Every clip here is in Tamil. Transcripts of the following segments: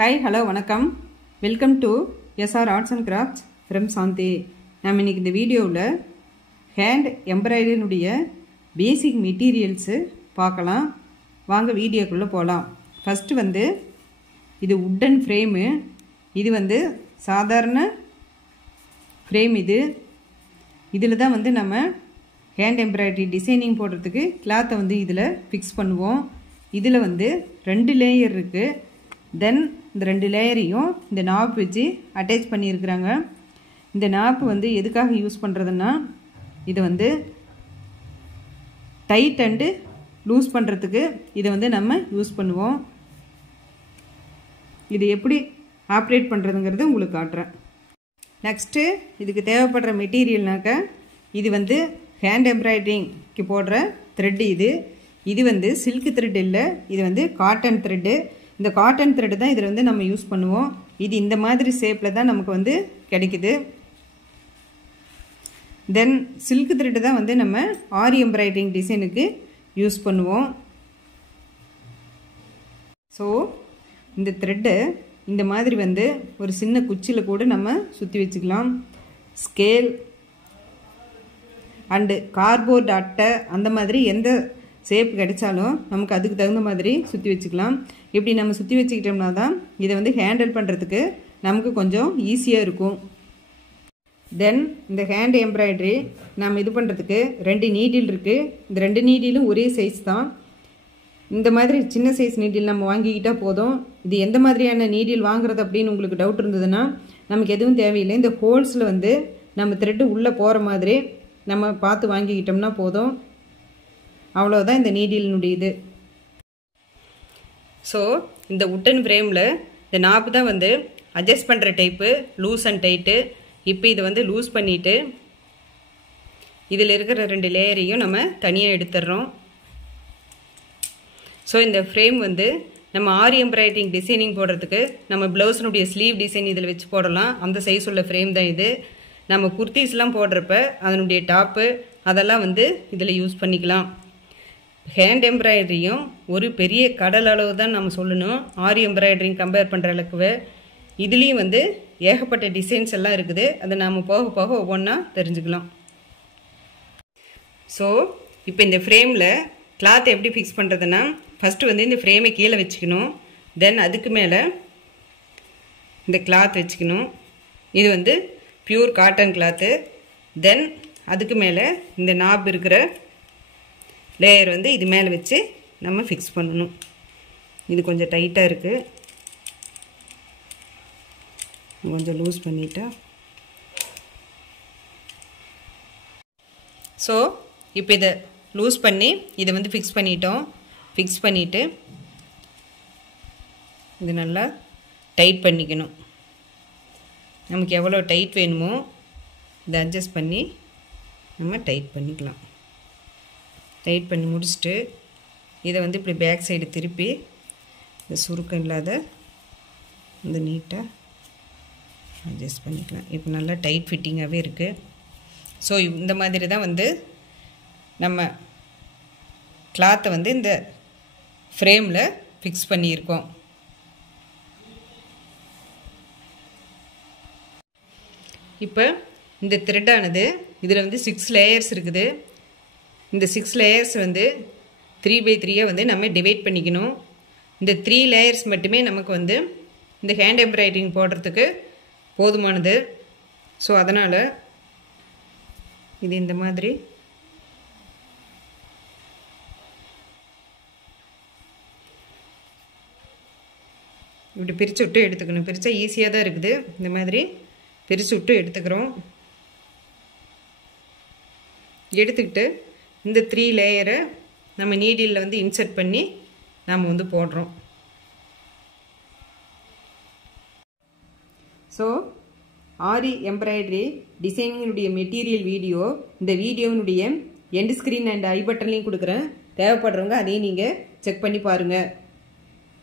Hi, hello, வணக்கம். Welcome to SR Arts and Crafts from Santhi. நாம் இன்னைக்கு இந்த வீடியோவில் ஹேண்ட் எம்ப்ராய்டரினுடைய பேசிக் மெட்டீரியல்ஸு பார்க்கலாம். வாங்க வீடியோக்குள்ளே போகலாம். ஃபஸ்ட்டு வந்து இது உட்டன் ஃப்ரேமு. இது வந்து சாதாரண ஃப்ரேம். இதில் தான் வந்து நம்ம ஹேண்ட் எம்ப்ராய்டரி டிசைனிங் போடுறதுக்கு கிளாத்தை வந்து இதில் ஃபிக்ஸ் பண்ணுவோம். இதில் வந்து 2 லேயர் இருக்குது. தென் இந்த 2 லேயரையும் இந்த நாப் வச்சு அட்டாச் பண்ணியிருக்கிறாங்க. இந்த நாப் வந்து எதுக்காக யூஸ் பண்ணுறதுன்னா, இதை வந்து டைட் அண்டு லூஸ் பண்ணுறதுக்கு இதை வந்து நம்ம யூஸ் பண்ணுவோம். இது எப்படி ஆப்ரேட் பண்ணுறதுங்கிறது உங்களுக்கு காட்டுறேன். நெக்ஸ்ட்டு இதுக்கு தேவைப்படுற மெட்டீரியல்னாக்க, இது வந்து ஹேண்ட் எம்ப்ராய்டரிங்க்கு போடுற த்ரெட்டு. இது வந்து சில்க் த்ரெட் இல்லை, இது வந்து காட்டன் த்ரெட்டு. இந்த காட்டன் த்ரெட்டு தான் இதில் வந்து நம்ம யூஸ் பண்ணுவோம். இது இந்த மாதிரி ஷேப்பில் தான் நமக்கு வந்து கிடைக்குது. தென் சில்க் த்ரெட்டு தான் வந்து நம்ம ஆரி எம்ப்ராய்டரிங் டிசைனுக்கு யூஸ் பண்ணுவோம். ஸோ இந்த த்ரெட்டை இந்த மாதிரி வந்து ஒரு சின்ன குச்சியில் கூட நம்ம சுற்றி வச்சுக்கலாம். ஸ்கேல் அண்டு கார்ட்போர்ட் அட்டை அந்த மாதிரி எந்த ஷேப் கிடைச்சாலும் நமக்கு அதுக்கு தகுந்த மாதிரி சுற்றி வச்சுக்கலாம். இப்படி நம்ம சுற்றி வச்சுக்கிட்டோம்னா தான் இதை வந்து ஹேண்டில் பண்ணுறதுக்கு நமக்கு கொஞ்சம் ஈஸியாக இருக்கும். தென் இந்த ஹேண்ட் எம்ப்ராய்டரி நம்ம இது பண்ணுறதுக்கு 2 நீடில் இருக்குது. இந்த 2 நீடிலும் ஒரே சைஸ் தான். இந்த மாதிரி சின்ன சைஸ் நீடில் நம்ம வாங்கிக்கிட்டால் போதும். இது எந்த மாதிரியான நீடில் வாங்குறது அப்படின்னு உங்களுக்கு டவுட் இருந்ததுன்னா, நமக்கு எதுவும் தேவையில்லை. இந்த ஹோல்ஸில் வந்து நம்ம த்ரெட்டு உள்ளே போகிற மாதிரி நம்ம பார்த்து வாங்கிக்கிட்டோம்னா போதும். அவ்வளோதான் இந்த நீடிலினுடைய இது. ஸோ இந்த உட்டன் ஃப்ரேமில் இந்த நாப்பு தான் வந்து அட்ஜஸ்ட் பண்ணுற டைப்பு, லூஸ் அண்ட் டைட்டு. இப்போ இதை வந்து லூஸ் பண்ணிவிட்டு இதில் இருக்கிற 2 லேயரையும் நம்ம தனியாக எடுத்துடுறோம். ஸோ இந்த ஃப்ரேம் வந்து நம்ம ஆரி எம்ப்ராய்டரிங் டிசைனிங் போடுறதுக்கு நம்ம ப்ளவுஸினுடைய ஸ்லீவ் டிசைன் இதில் வச்சு போடலாம். அந்த சைஸ் உள்ள ஃப்ரேம் தான் இது. நம்ம குர்த்திஸ்லாம் போடுறப்ப அதனுடைய டாப்பு அதெல்லாம் வந்து இதில் யூஸ் பண்ணிக்கலாம். ஹேண்ட் எம்ப்ராய்டரியும் ஒரு பெரிய கடல் அளவு தான் நம்ம சொல்லணும். ஆரி எம்ப்ராய்டரிங் கம்பேர் பண்ணுற அளவுக்கு இதுலேயும் வந்து ஏகப்பட்ட டிசைன்ஸ் எல்லாம் இருக்குது. அதை நாம் போக போக ஒவ்வொன்றா தெரிஞ்சுக்கலாம். ஸோ இப்போ இந்த ஃப்ரேமில் கிளாத் எப்படி ஃபிக்ஸ் பண்ணுறதுன்னா, ஃபஸ்ட்டு வந்து இந்த ஃப்ரேமை கீழே வச்சுக்கணும். தென் அதுக்கு மேலே இந்த கிளாத் வச்சுக்கணும். இது வந்து பியூர் காட்டன் கிளாத்து. தென் அதுக்கு மேலே இந்த நாப் இருக்கிற லேயர் வந்து இது மேலே வச்சு நம்ம ஃபிக்ஸ் பண்ணணும். இது கொஞ்சம் டைட்டாக இருக்குது, கொஞ்சம் லூஸ் பண்ணிட்டா. ஸோ இப்போ இதை லூஸ் பண்ணி இதை வந்து ஃபிக்ஸ் பண்ணிட்டோம். ஃபிக்ஸ் பண்ணிவிட்டு இது நல்லா டைட் பண்ணிக்கணும். நமக்கு எவ்வளோ டைட் வேணுமோ இதை அட்ஜஸ்ட் பண்ணி நம்ம டைட் பண்ணிக்கலாம். டைட் பண்ணி முடிச்சுட்டு இதை வந்து இப்படி பேக் சைடு திருப்பி இந்த சுருக்கம் இல்லாத இந்த நீட்டாக அட்ஜஸ்ட் பண்ணிக்கலாம். இப்போ நல்லா டைட் ஃபிட்டிங்காகவே இருக்குது. ஸோ இந்த மாதிரி தான் வந்து நம்ம கிளாத்தை வந்து இந்த ஃப்ரேமில் ஃபிக்ஸ் பண்ணியிருக்கோம். இப்போ இந்த த்ரெட்டானது இதில் வந்து 6 லேயர்ஸ் இருக்குது. இந்த 6 லேயர்ஸ் வந்து 3/3 வந்து நம்ம டிவைட் பண்ணிக்கணும். இந்த 3 லேயர்ஸ் மட்டுமே நமக்கு வந்து இந்த ஹேண்ட் எம்ப்ராய்டரிங் போடுறதுக்கு போதுமானது. ஸோ அதனால் இது இந்த மாதிரி இப்படி பிரித்து விட்டு எடுத்துக்கணும். பிரித்தா ஈஸியாக தான் இருக்குது. இந்த மாதிரி பிரித்து விட்டு எடுத்துக்கிறோம். எடுத்துக்கிட்டு இந்த 3 லேயரை நம்ம நீடிலில் வந்து இன்சர்ட் பண்ணி நாம் வந்து போடுறோம். ஸோ ஆரி எம்ப்ராய்டரி டிசைனினுடைய மெட்டீரியல் வீடியோ இந்த வீடியோனுடைய எண்ட் ஸ்க்ரீன் அண்ட் ஐ பட்டன்லையும் கொடுக்குறேன். தேவைப்படுறவங்க அதையும் நீங்கள் செக் பண்ணி பாருங்கள்.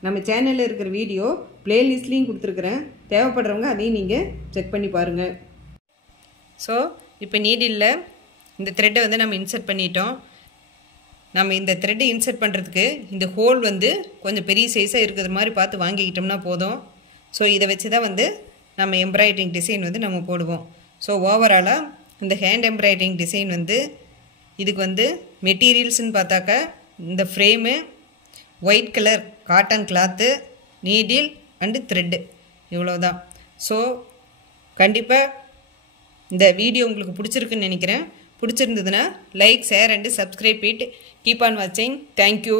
நம்ம சேனலில் இருக்கிற வீடியோ பிளேலிஸ்ட்லேயும் கொடுத்துருக்குறேன். தேவைப்படுறவங்க அதையும் நீங்கள் செக் பண்ணி பாருங்கள். ஸோ இப்போ நீடிலில் இந்த த்ரெட்டை வந்து நம்ம இன்சர்ட் பண்ணிட்டோம். நம்ம இந்த த்ரெட்டை இன்சர்ட் பண்ணுறதுக்கு இந்த ஹோல் வந்து கொஞ்சம் பெரிய சைஸாக இருக்கிற மாதிரி பார்த்து வாங்கிக்கிட்டோம்னா போதும். ஸோ இதை வச்சு தான் வந்து நம்ம எம்ப்ராய்டரிங் டிசைன் வந்து நம்ம போடுவோம். ஸோ ஓவராலாக இந்த ஹேண்ட் எம்ப்ராய்டரிங் டிசைன் வந்து இதுக்கு வந்து மெட்டீரியல்ஸ்னு பார்த்தாக்கா இந்த frame, white colour cotton cloth, needle and thread, இவ்வளோதான். ஸோ கண்டிப்பாக இந்த வீடியோ உங்களுக்கு பிடிச்சிருக்குன்னு நினைக்கிறேன். பிடிச்சிருந்ததுன்னா like, share and subscribe it. Keep on வாட்சிங். தேங்க்யூ.